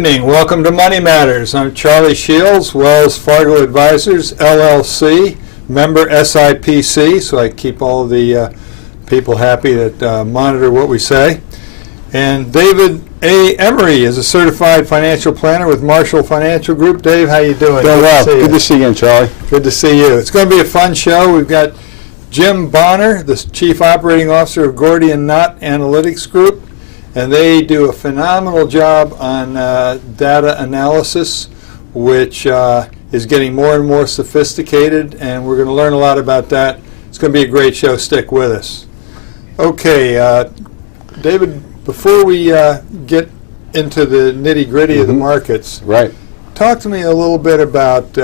evening. Welcome to Money Matters. I'm Charlie Shields, Wells Fargo Advisors, LLC, member SIPC, so I keep all of the people happy that monitor what we say. And David A. Emery is a certified financial planner with Marshall Financial Group. Dave, how you doing? Doing well. Good to see you again, Charlie. Good to see you. It's going to be a fun show. We've got Jim Bonner, the Chief Operating Officer of Gordian Knot Analytics Group, and they do a phenomenal job on data analysis, which is getting more and more sophisticated, and we're going to learn a lot about that. It's going to be a great show. Stick with us. Okay, David, before we get into the nitty-gritty of the markets, talk to me a little bit about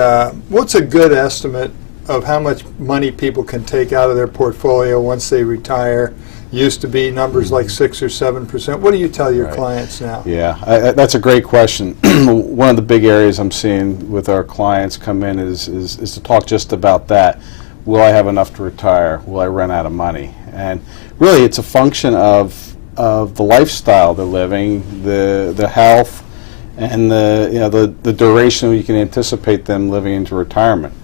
what's a good estimate of how much money people can take out of their portfolio once they retire. Used to be numbers like 6 or 7%. What do you tell your clients now? Yeah, that's a great question. One of the big areas I'm seeing with our clients come in is to talk just about that. Will I have enough to retire? Will I run out of money? And really, it's a function of the lifestyle they're living, the health, and the duration you can anticipate them living into retirement.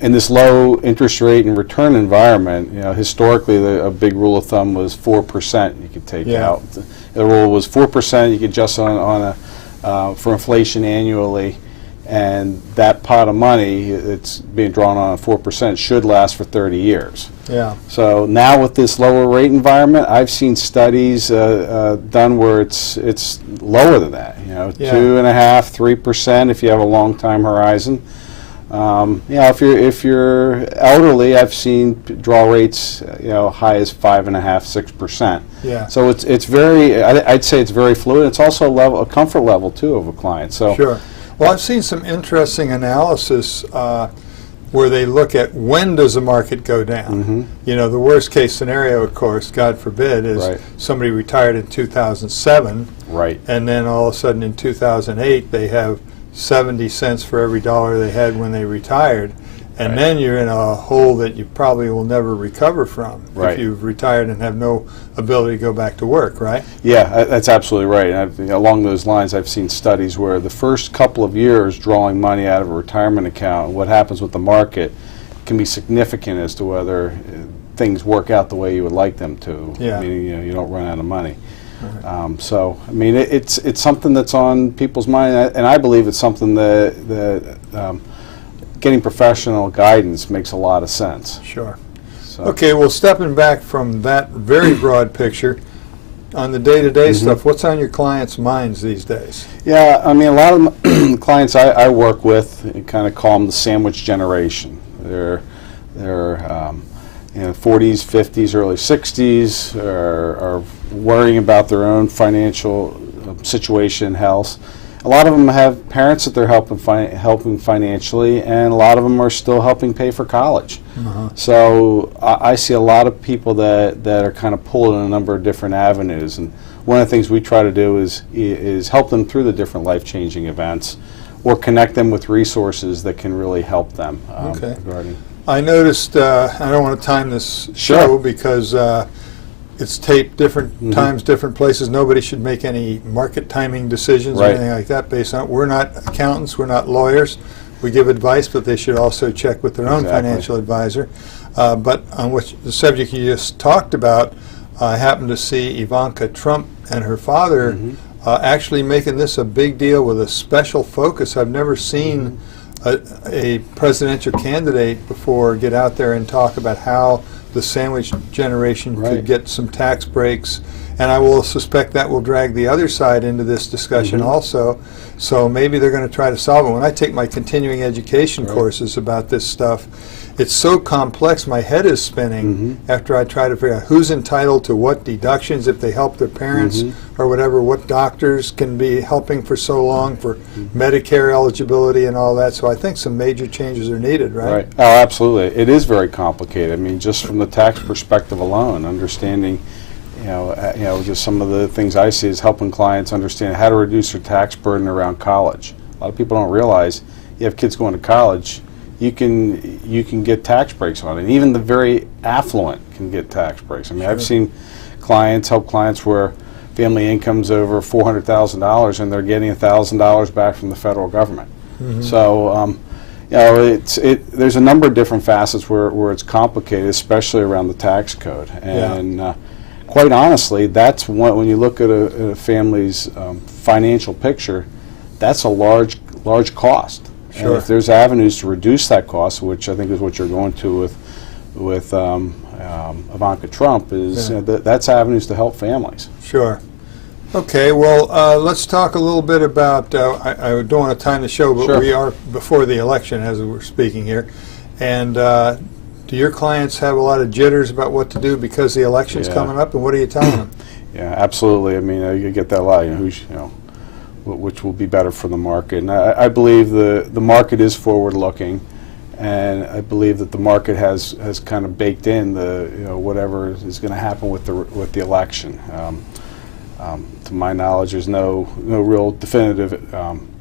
In this low interest rate and return environment, historically a big rule of thumb was 4% you could take out. The rule was 4% you could adjust on for inflation annually, and that pot of money it's being drawn on 4% should last for 30 years. Yeah. So now with this lower rate environment, I've seen studies done where it's lower than that. 2.5%, 3% if you have a long time horizon. If you're elderly, I've seen draw rates high as 5.5%, 6%. Yeah. So it's very, I'd say it's very fluid. It's also a comfort level too of a client. So sure. Well, I've seen some interesting analysis where they look at when does the market go down. The worst case scenario, of course, God forbid, is somebody retired in 2007, and then all of a sudden in 2008 they have 70 cents for every dollar they had when they retired, and then you're in a hole that you probably will never recover from if you've retired and have no ability to go back to work, right? Yeah, that's absolutely right. And along those lines, I've seen studies where the first couple of years drawing money out of a retirement account, what happens with the market can be significant as to whether things work out the way you would like them to, meaning you don't run out of money. So, I mean, it's something that's on people's mind, and I believe it's something that getting professional guidance makes a lot of sense. Sure. So. Okay, well, stepping back from that very broad picture, on the day-to-day stuff, what's on your clients' minds these days? Yeah, I mean, a lot of the clients I work with, you kind of call them the sandwich generation. They're 40s, 50s, early 60s, are worrying about their own financial situation, health. A lot of them have parents that they're helping financially, and a lot of them are still helping pay for college. So I see a lot of people that are kind of pulled in a number of different avenues, and one of the things we try to do is help them through the different life-changing events, or connect them with resources that can really help them. Regarding. I noticed, I don't want to time this show because it's taped different times, different places. Nobody should make any market timing decisions or anything like that based on it. We're not accountants, we're not lawyers. We give advice, but they should also check with their own financial advisor. But on the subject you just talked about, I happened to see Ivanka Trump and her father actually making this a big deal with a special focus. I've never seen a presidential candidate before get out there and talk about how the sandwich generation could get some tax breaks, and I will suspect that will drag the other side into this discussion also. So maybe they're going to try to solve it. When I take my continuing education courses about this stuff, it's so complex, my head is spinning after I try to figure out who's entitled to what deductions if they help their parents or whatever, what doctors can be helping for so long for Medicare eligibility and all that. So I think some major changes are needed, right? Oh, absolutely. It is very complicated. I mean, just from the tax perspective alone, understanding, just some of the things I see is helping clients understand how to reduce their tax burden around college. A lot of people don't realize you have kids going to college, you can get tax breaks on it. Even the very affluent can get tax breaks. I mean, I've seen help clients where family income's over $400,000 and they're getting $1,000 back from the federal government. So, you know, there's a number of different facets where it's complicated, especially around the tax code. And quite honestly, that's when you look at a family's financial picture, that's a large cost. Sure. And if there's avenues to reduce that cost, which I think is what you're going to with Ivanka Trump, is that's avenues to help families. Sure. Okay, well, let's talk a little bit about, I don't want to time the show, but we are before the election as we're speaking here. And do your clients have a lot of jitters about what to do because the election's coming up, and what are you telling them? Yeah, absolutely. I mean, you get that a lot, which will be better for the market. And I believe the market is forward-looking, and I believe that the market has kind of baked in whatever is going to happen with the election. To my knowledge, there's no real definitive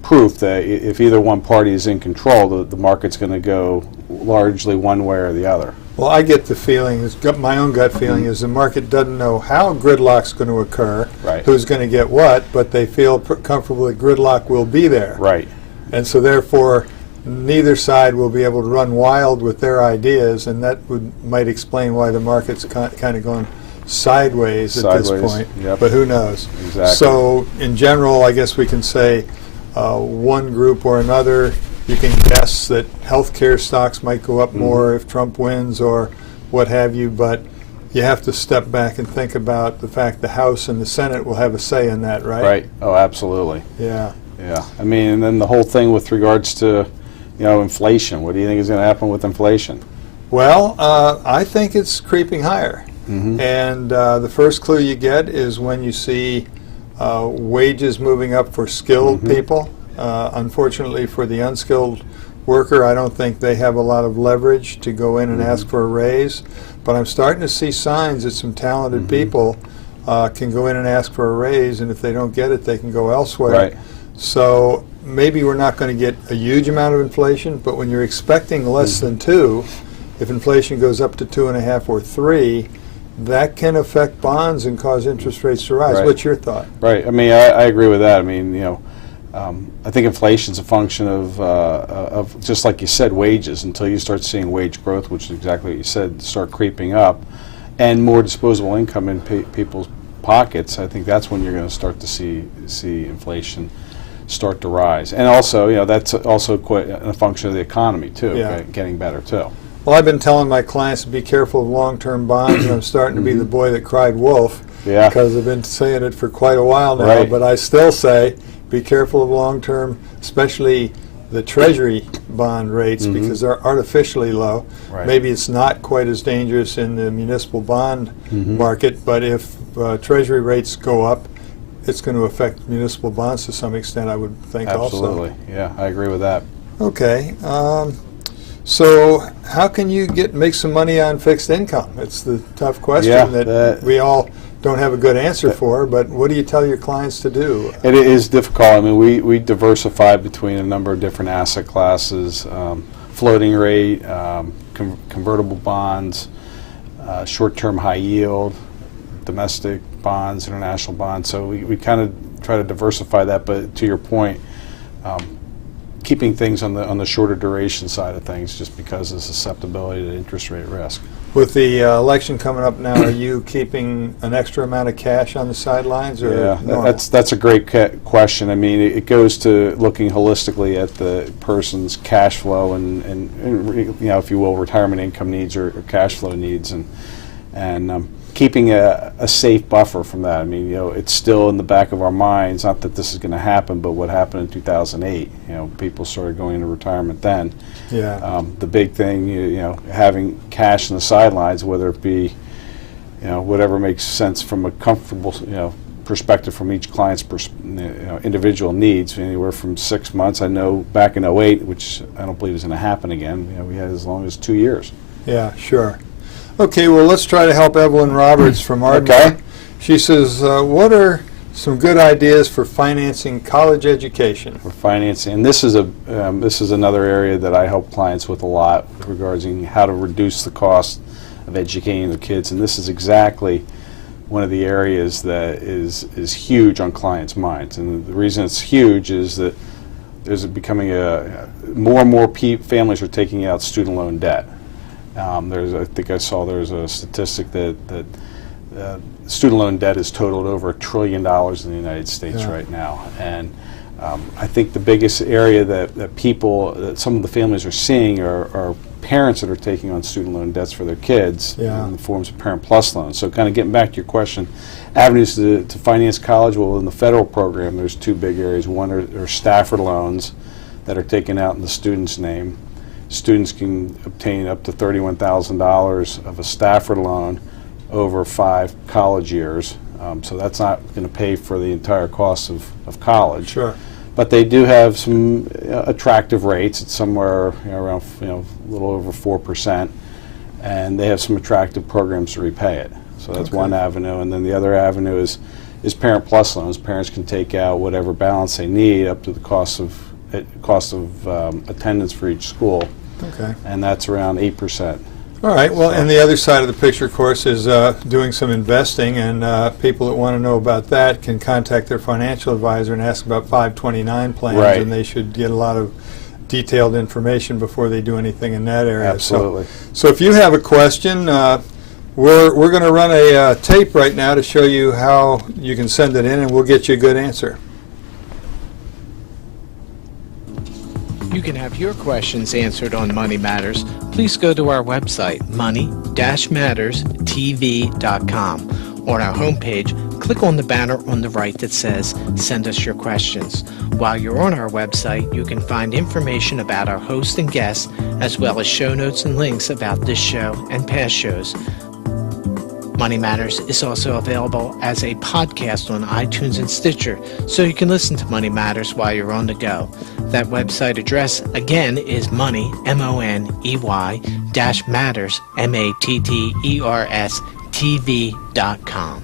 proof that if either one party is in control, the market's going to go largely one way or the other. Well, I get the feeling, my own gut feeling is the market doesn't know how gridlock's going to occur, who's going to get what, but they feel comfortable that gridlock will be there. Right. And so therefore, neither side will be able to run wild with their ideas, and that might explain why the market's kind of going sideways at this point, but who knows? Exactly. So in general, I guess we can say one group or another, you can guess that healthcare stocks might go up more if Trump wins or what have you, but you have to step back and think about the fact the House and the Senate will have a say in that, right? Right. Oh, absolutely. Yeah. Yeah. I mean, and then the whole thing with regards to, inflation. What do you think is going to happen with inflation? Well, I think it's creeping higher. And the first clue you get is when you see wages moving up for skilled people. Unfortunately for the unskilled worker, I don't think they have a lot of leverage to go in and ask for a raise. But I'm starting to see signs that some talented people can go in and ask for a raise, and if they don't get it, they can go elsewhere. Right. So maybe we're not going to get a huge amount of inflation, but when you're expecting less than 2, if inflation goes up to 2.5 or 3, that can affect bonds and cause interest rates to rise. Right. What's your thought? Right. I mean, I agree with that. I mean, I think inflation's a function of just like you said, wages. Until you start seeing wage growth, which is exactly what you said, start creeping up, and more disposable income in people's pockets, I think that's when you're going to start to see inflation start to rise. And also, that's also quite a function of the economy too, getting better too. Well, I've been telling my clients to be careful of long-term bonds, and I'm starting to be the boy that cried wolf, because I've been saying it for quite a while now, but I still say be careful of long-term, especially the Treasury bond rates, because they're artificially low. Right. Maybe it's not quite as dangerous in the municipal bond market, but if Treasury rates go up, it's going to affect municipal bonds to some extent, I would think. Absolutely. Also. Yeah, I agree with that. Okay. So how can you make some money on fixed income? It's the tough question that we all don't have a good answer for, but what do you tell your clients to do? It is difficult. I mean, we diversify between a number of different asset classes, floating rate, convertible bonds, short-term high yield, domestic bonds, international bonds. So we kind of try to diversify that, but to your point, keeping things on the shorter duration side of things, just because of susceptibility to interest rate risk. With the election coming up now, are you keeping an extra amount of cash on the sidelines, or that's a great question. I mean, it goes to looking holistically at the person's cash flow and if you will, retirement income needs or cash flow needs, and keeping a safe buffer from that. I mean, it's still in the back of our minds, not that this is going to happen, but what happened in 2008. People started going into retirement then. Yeah. The big thing, having cash on the sidelines, whether it be, whatever makes sense from a comfortable, perspective from each client's individual needs, anywhere from 6 months. I know back in 2008, which I don't believe is going to happen again, we had as long as 2 years. Yeah, sure. Okay, well, let's try to help Evelyn Roberts from Ardmore. She says, what are some good ideas for financing college education? For financing, and this is another area that I help clients with a lot regarding how to reduce the cost of educating their kids, and this is exactly one of the areas that is huge on clients' minds. And the reason it's huge is that there's becoming more and more families are taking out student loan debt. I think I saw there's a statistic that student loan debt is totaled over $1 trillion in the United States right now. And I think the biggest area that some of the families are seeing are parents that are taking on student loan debts for their kids in the forms of Parent Plus loans. So kind of getting back to your question, avenues to finance college, well, in the federal program, there's two big areas. One are Stafford loans that are taken out in the student's name. Students can obtain up to $31,000 of a Stafford loan over 5 college years. So that's not going to pay for the entire cost of college. Sure. But they do have some attractive rates. It's somewhere around a little over 4%, and they have some attractive programs to repay it. So that's one avenue, and then the other avenue is Parent Plus loans. Parents can take out whatever balance they need up to the cost of attendance for each school. Okay. And that's around 8%. All right. Well, and the other side of the picture, of course, is doing some investing, and people that want to know about that can contact their financial advisor and ask about 529 plans, and they should get a lot of detailed information before they do anything in that area. Absolutely. So if you have a question, we're going to run a tape right now to show you how you can send it in, and we'll get you a good answer. You can have your questions answered on Money Matters. Please go to our website, money-matterstv.com. On our homepage, click on the banner on the right that says, Send us your questions. While you're on our website, you can find information about our host and guests, as well as show notes and links about this show and past shows. Money Matters is also available as a podcast on iTunes and Stitcher, so you can listen to Money Matters while you're on the go. That website address, again, is money, M-O-N-E-Y, -matters, M-A-T-T-E-R-S, TV.com.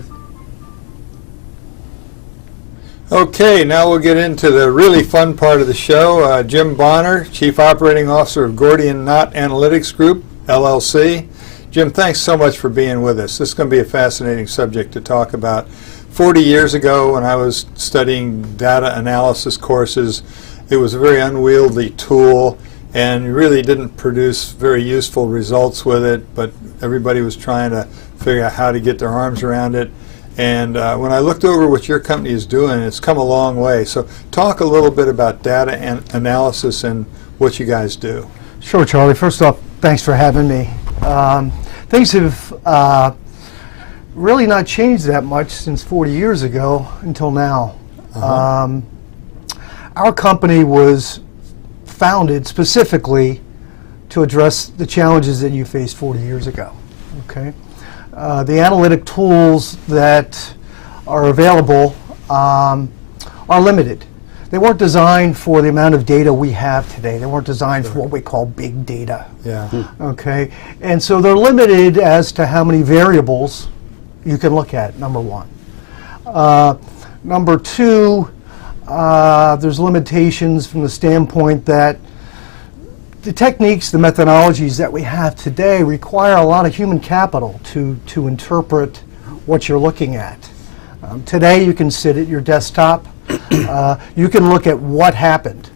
Okay, now we'll get into the really fun part of the show. Jim Bonner, Chief Operating Officer of Gordian Knot Analytics Group, LLC. Jim, thanks so much for being with us. This is going to be a fascinating subject to talk about. 40 years ago, when I was studying data analysis courses, it was a very unwieldy tool and really didn't produce very useful results with it, but everybody was trying to figure out how to get their arms around it. And when I looked over what your company is doing, it's come a long way. So talk a little bit about data analysis and what you guys do. Sure, Charlie. First off, thanks for having me. Things have really not changed that much since 40 years ago until now. Our company was founded specifically to address the challenges that you faced 40 years ago. Okay, the analytic tools that are available are limited. They weren't designed for the amount of data we have today. They weren't designed for what we call big data. Yeah. Okay, and so they're limited as to how many variables you can look at, number one. Number two, there's limitations from the standpoint that the techniques, the methodologies that we have today require a lot of human capital to interpret what you're looking at. Today you can sit at your desktop. You can look at what happened.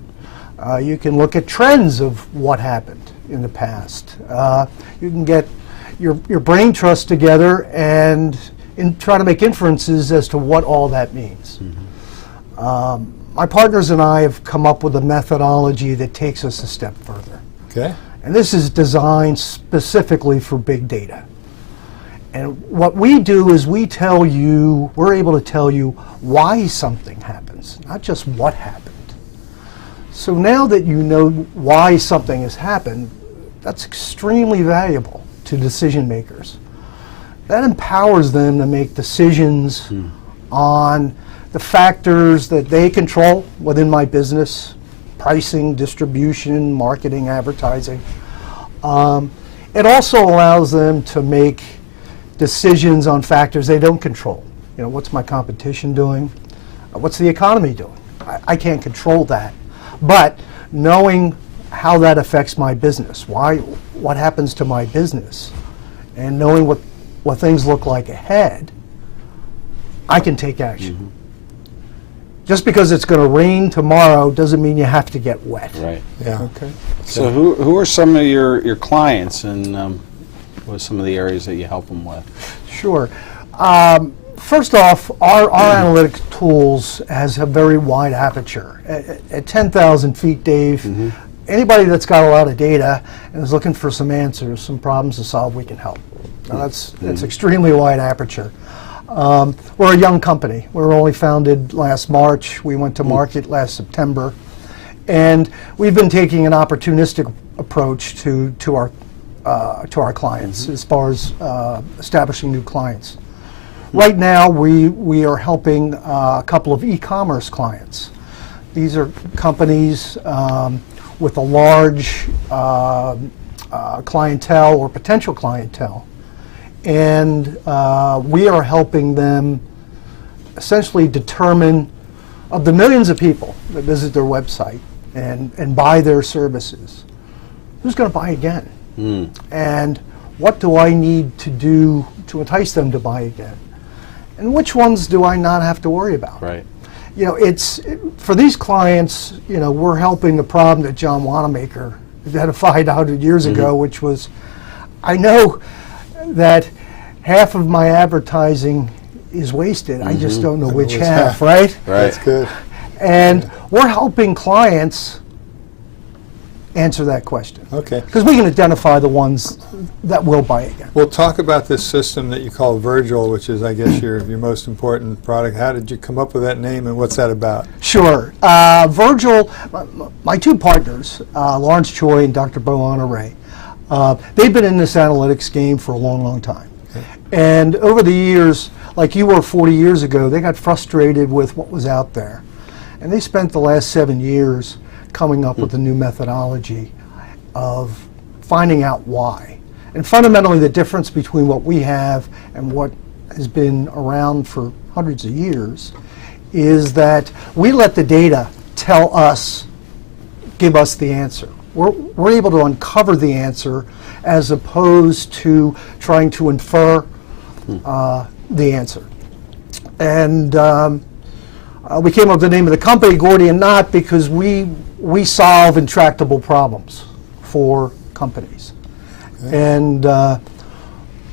You can look at trends of what happened in the past. You can get your brain trust together and try to make inferences as to what all that means. My partners and I have come up with a methodology that takes us a step further. Okay. And this is designed specifically for big data. And what we do is we're able to tell you why something happens, not just what happened. So now that you know why something has happened, that's extremely valuable to decision makers. That empowers them to make decisions on the factors that they control within my business: pricing, distribution, marketing, advertising. It also allows them to make decisions on factors they don't control. You know, what's my competition doing? What's the economy doing? I can't control that. But knowing how that affects my business, what happens to my business, and knowing what things look like ahead, I can take action. Just because it's going to rain tomorrow doesn't mean you have to get wet. Right. Yeah. Okay. So who are some of your clients, and what are some of the areas that you help them with? Sure. First off, our analytics tools has a very wide aperture. At 10,000 feet, Dave, anybody that's got a lot of data and is looking for some answers, some problems to solve, we can help. Now that's extremely wide aperture. We're a young company. We were only founded last March. We went to market last September. And we've been taking an opportunistic approach to our clients as far as establishing new clients. Right now, we are helping a couple of e-commerce clients. These are companies with a large clientele or potential clientele. And we are helping them essentially determine, of the millions of people that visit their website and buy their services, who's going to buy again? And what do I need to do to entice them to buy again? And which ones do I not have to worry about? Right. You know, for these clients, you know, we're helping the problem that John Wanamaker identified 100 years ago, which was, I know that half of my advertising is wasted. I just don't know which half, right? Right. That's good. And we're helping clients answer that question. Okay. Because we can identify the ones that will buy again. Well, talk about this system that you call Virgil, which is, I guess, your most important product. How did you come up with that name, and what's that about? Sure. Virgil, my two partners, Lawrence Choi and Dr. Bo Ray, they've been in this analytics game for a long, long time. Okay. And over the years, like you were 40 years ago, they got frustrated with what was out there. And they spent the last 7 years coming up with a new methodology of finding out why. And fundamentally, the difference between what we have and what has been around for hundreds of years is that we let the data tell us, give us the answer. We're able to uncover the answer as opposed to trying to infer the answer. And we came up with the name of the company, Gordian Knot, because we solve intractable problems for companies. Okay. And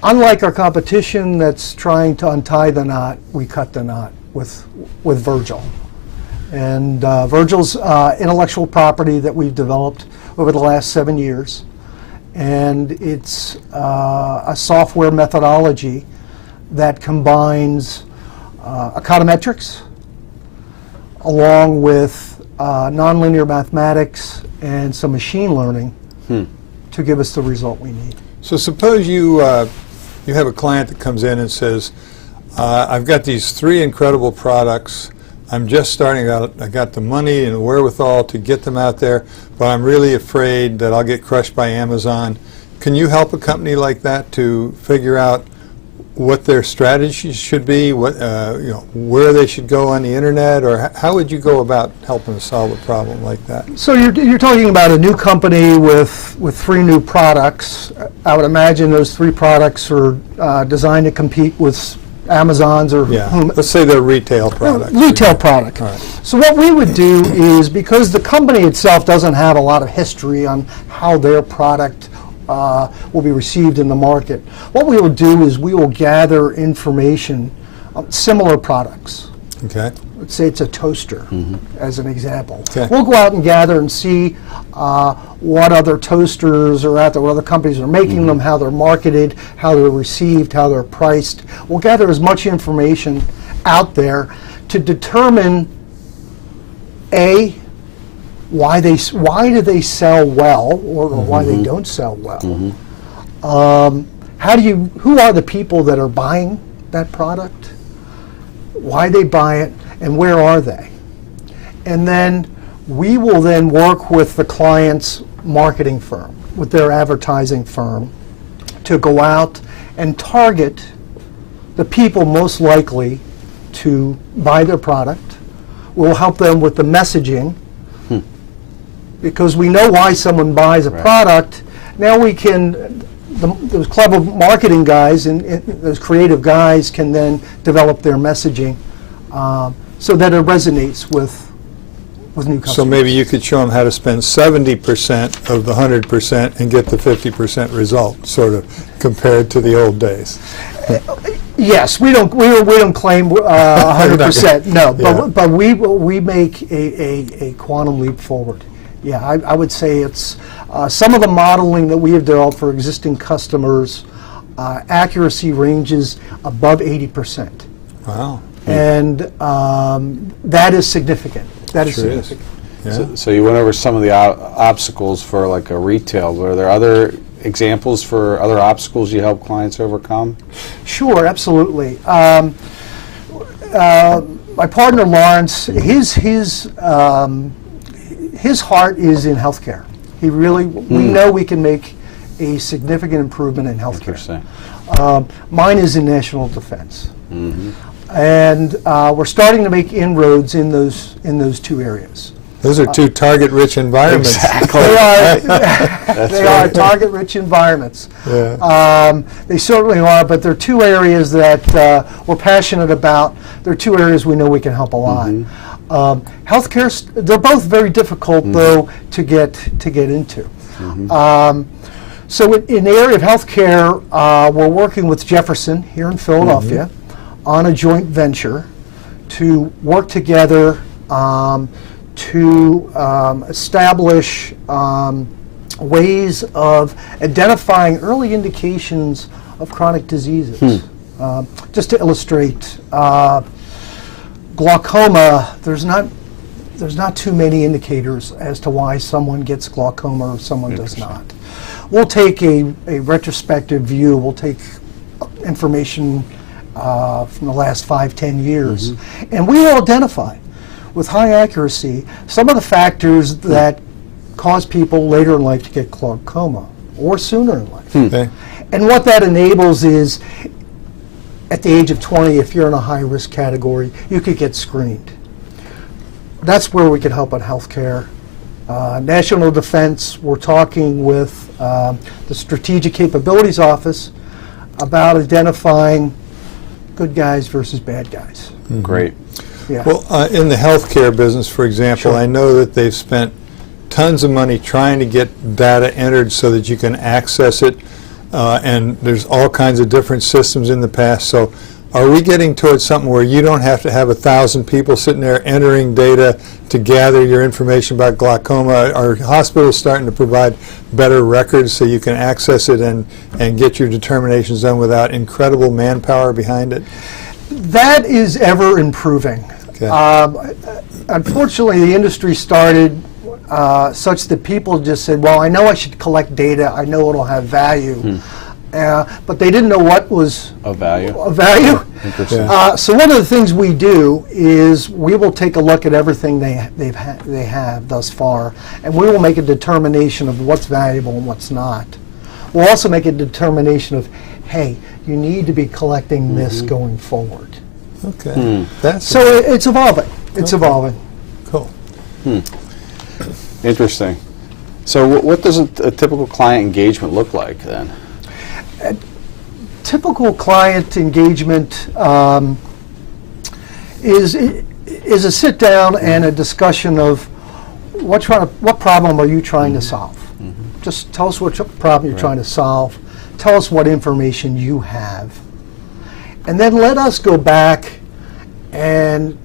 unlike our competition that's trying to untie the knot, we cut the knot with Virgil. And Virgil's intellectual property that we've developed over the last 7 years. And it's a software methodology that combines econometrics along with nonlinear mathematics and some machine learning to give us the result we need. So suppose you have a client that comes in and says, I've got these 3 incredible products. I'm just starting out. I got the money and the wherewithal to get them out there, but I'm really afraid that I'll get crushed by Amazon. Can you help a company like that to figure out what their strategy should be, what where they should go on the internet, or how would you go about helping to solve a problem like that? So you're talking about a new company with 3 new products. I would imagine those 3 products are designed to compete with Amazon's or let's say they're retail products. Retail product. All right. So what we would do is, because the company itself doesn't have a lot of history on how their product will be received in the market, what we will do is we will gather information on similar products. Okay. Let's say it's a toaster, as an example. Okay. We'll go out and gather and see what other toasters are out there, what other companies are making them, how they're marketed, how they're received, how they're priced. We'll gather as much information out there to determine, A, why do they sell well, or why they don't sell well. Who are the people that are buying that product? Why they buy it, and where are they? And then we will then work with the client's marketing firm, with their advertising firm, to go out and target the people most likely to buy their product. We'll help them with the messaging, because we know why someone buys a product. Now we can those clever marketing guys and those creative guys can then develop their messaging so that it resonates with new customers. So maybe you could show them how to spend 70% of the 100% and get the 50% result, sort of compared to the old days. Yes, we don't claim 100%. No, Yeah. but we make a quantum leap forward. Yeah, I would say it's some of the modeling that we have developed for existing customers, accuracy ranges above 80%. Wow. And that is significant. That is Sure is. significant. Yeah. So you went over some of the obstacles for like a retail. Were there other examples for other obstacles you help clients overcome? Sure, absolutely. My partner Lawrence, his heart is in healthcare. He really, we know we can make a significant improvement in healthcare. Interesting. Mine is in national defense. And we're starting to make inroads in those two areas. Those are two target-rich environments. Exactly. They are target-rich environments. Yeah. They certainly are, but they're two areas that we're passionate about. They're two areas we know we can help a lot. Healthcare, they're both very difficult, though, to get into. So in the area of healthcare, we're working with Jefferson here in Philadelphia on a joint venture to work together to establish ways of identifying early indications of chronic diseases. Just to illustrate, glaucoma, there's not too many indicators as to why someone gets glaucoma or someone does not. We'll take a retrospective view. We'll take information from the last 5-10 years, and we will identify with high accuracy some of the factors that cause people later in life to get glaucoma or sooner in life. Okay. And what that enables is, at the age of 20, if you're in a high-risk category, you could get screened. That's where we can help on healthcare. National Defense, we're talking with the Strategic Capabilities Office about identifying good guys versus bad guys. Great. Yeah. Well, in the healthcare business, for example, Sure. I know that they've spent tons of money trying to get data entered so that you can access it, and there's all kinds of different systems in the past. So are we getting towards something where you don't have to have 1,000 people sitting there entering data to gather your information about glaucoma? Are hospitals starting to provide better records so you can access it and get your determinations done without incredible manpower behind it? That is ever improving. Okay. Unfortunately, the industry started such that people just said, well, I know I should collect data, I know it'll have value. But they didn't know what was Of value. of value. Interesting. So one of the things we do is we will take a look at everything they have thus far, and we will make a determination of what's valuable and what's not. We'll also make a determination of, hey, you need to be collecting this going forward. Okay. That's So it's evolving. It's evolving. cool. Interesting. So what does a typical client engagement look like then? Typical client engagement is a sit down and a discussion of what problem are you trying to solve. Just tell us what problem you're trying to solve. Tell us what information you have. And then let us go back and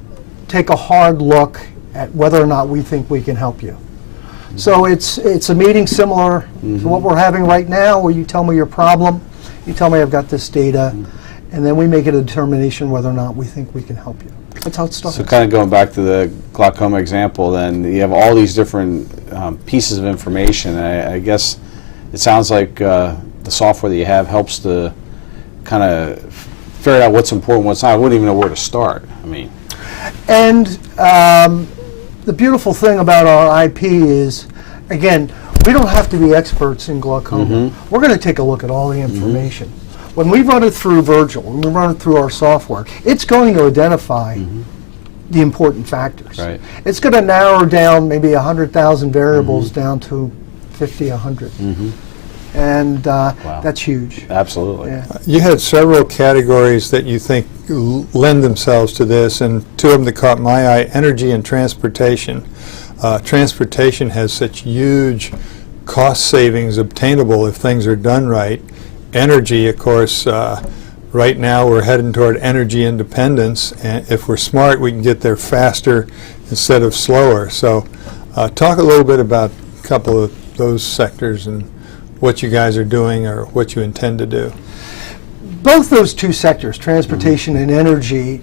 take a hard look at whether or not we think we can help you. So it's a meeting similar to what we're having right now, where you tell me your problem, you tell me I've got this data, and then we make a determination whether or not we think we can help you. That's how it starts. So kind of going back to the glaucoma example, then you have all these different pieces of information. I guess it sounds like the software that you have helps to kind of figure out what's important, what's not. I wouldn't even know where to start. I mean, And the beautiful thing about our IP is, again, we don't have to be experts in glaucoma. We're going to take a look at all the information. When we run it through Virgil, when we run it through our software, it's going to identify the important factors. Right. It's going to narrow down maybe 100,000 variables down to 50, 100. And that's huge. Absolutely. Yeah. You had several categories that you think lend themselves to this, and two of them that caught my eye: energy and transportation. Transportation has such huge cost savings obtainable if things are done right. Energy, of course, right now we're heading toward energy independence, and if we're smart, we can get there faster instead of slower. So talk a little bit about a couple of those sectors and what you guys are doing or what you intend to do. Both those two sectors, transportation and energy,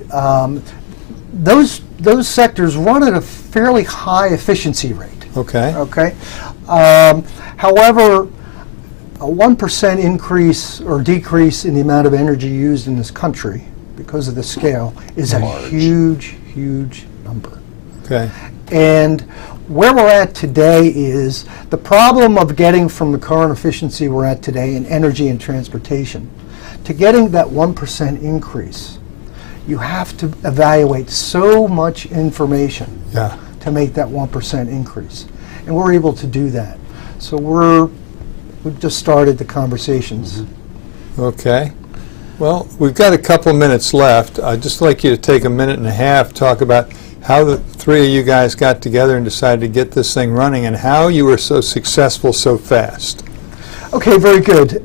those sectors run at a fairly high efficiency rate. Okay. Okay. However, a 1% increase or decrease in the amount of energy used in this country because of the scale is a huge, huge number. Okay. And where we're at today is the problem of getting from the current efficiency we're at today in energy and transportation to getting that 1% increase. You have to evaluate so much information to make that 1% increase. And we're able to do that. So we've just started the conversations. Okay. Well, we've got a couple minutes left. I'd just like you to take a minute and a half, talk about how the three of you guys got together and decided to get this thing running and how you were so successful so fast. Okay, very good.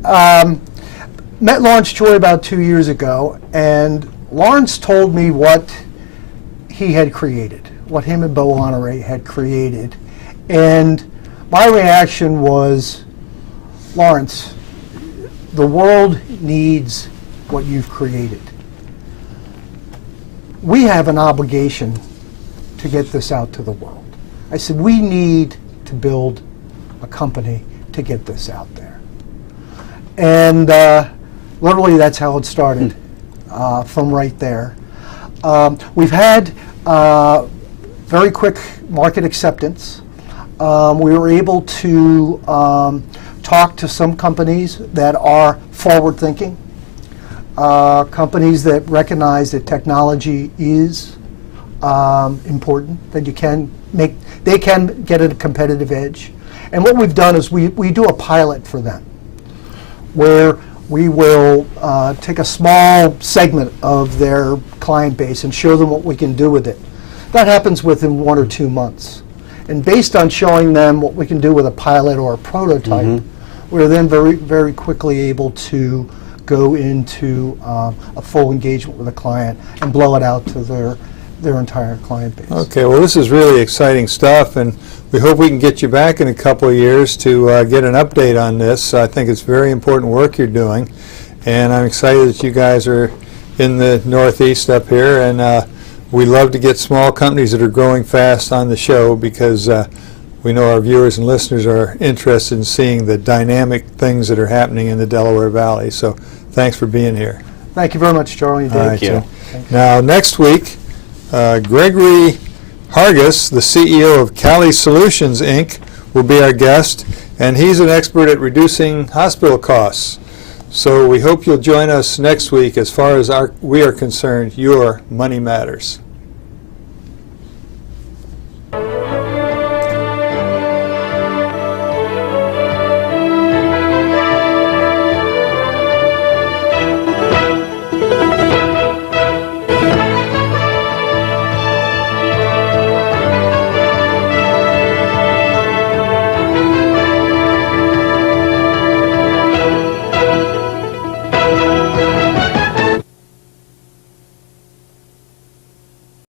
Met Lawrence Joy about 2 years ago, and Lawrence told me what he had created, what him and Bo Honore had created. And my reaction was, Lawrence, the world needs what you've created. We have an obligation to get this out to the world. I said, we need to build a company to get this out there. And literally that's how it started, from right there. We've had very quick market acceptance. We were able to talk to some companies that are forward-thinking, companies that recognize that technology is important, that they can get a competitive edge. And what we've done is we do a pilot for them, where we will take a small segment of their client base and show them what we can do with it. That happens within 1 or 2 months. And based on showing them what we can do with a pilot or a prototype, we're then very, very quickly able to go into a full engagement with a client and blow it out to their entire client base. Okay, well, this is really exciting stuff, and we hope we can get you back in a couple of years to get an update on this. I think it's very important work you're doing, and I'm excited that you guys are in the Northeast up here, and we love to get small companies that are growing fast on the show because we know our viewers and listeners are interested in seeing the dynamic things that are happening in the Delaware Valley. So thanks for being here. Thank you very much, Charlie and Dave. Thank you. Now, next week, Gregory Hargis, the CEO of Cali Solutions, Inc., will be our guest, and he's an expert at reducing hospital costs. So we hope you'll join us next week. As far as we are concerned, your money matters.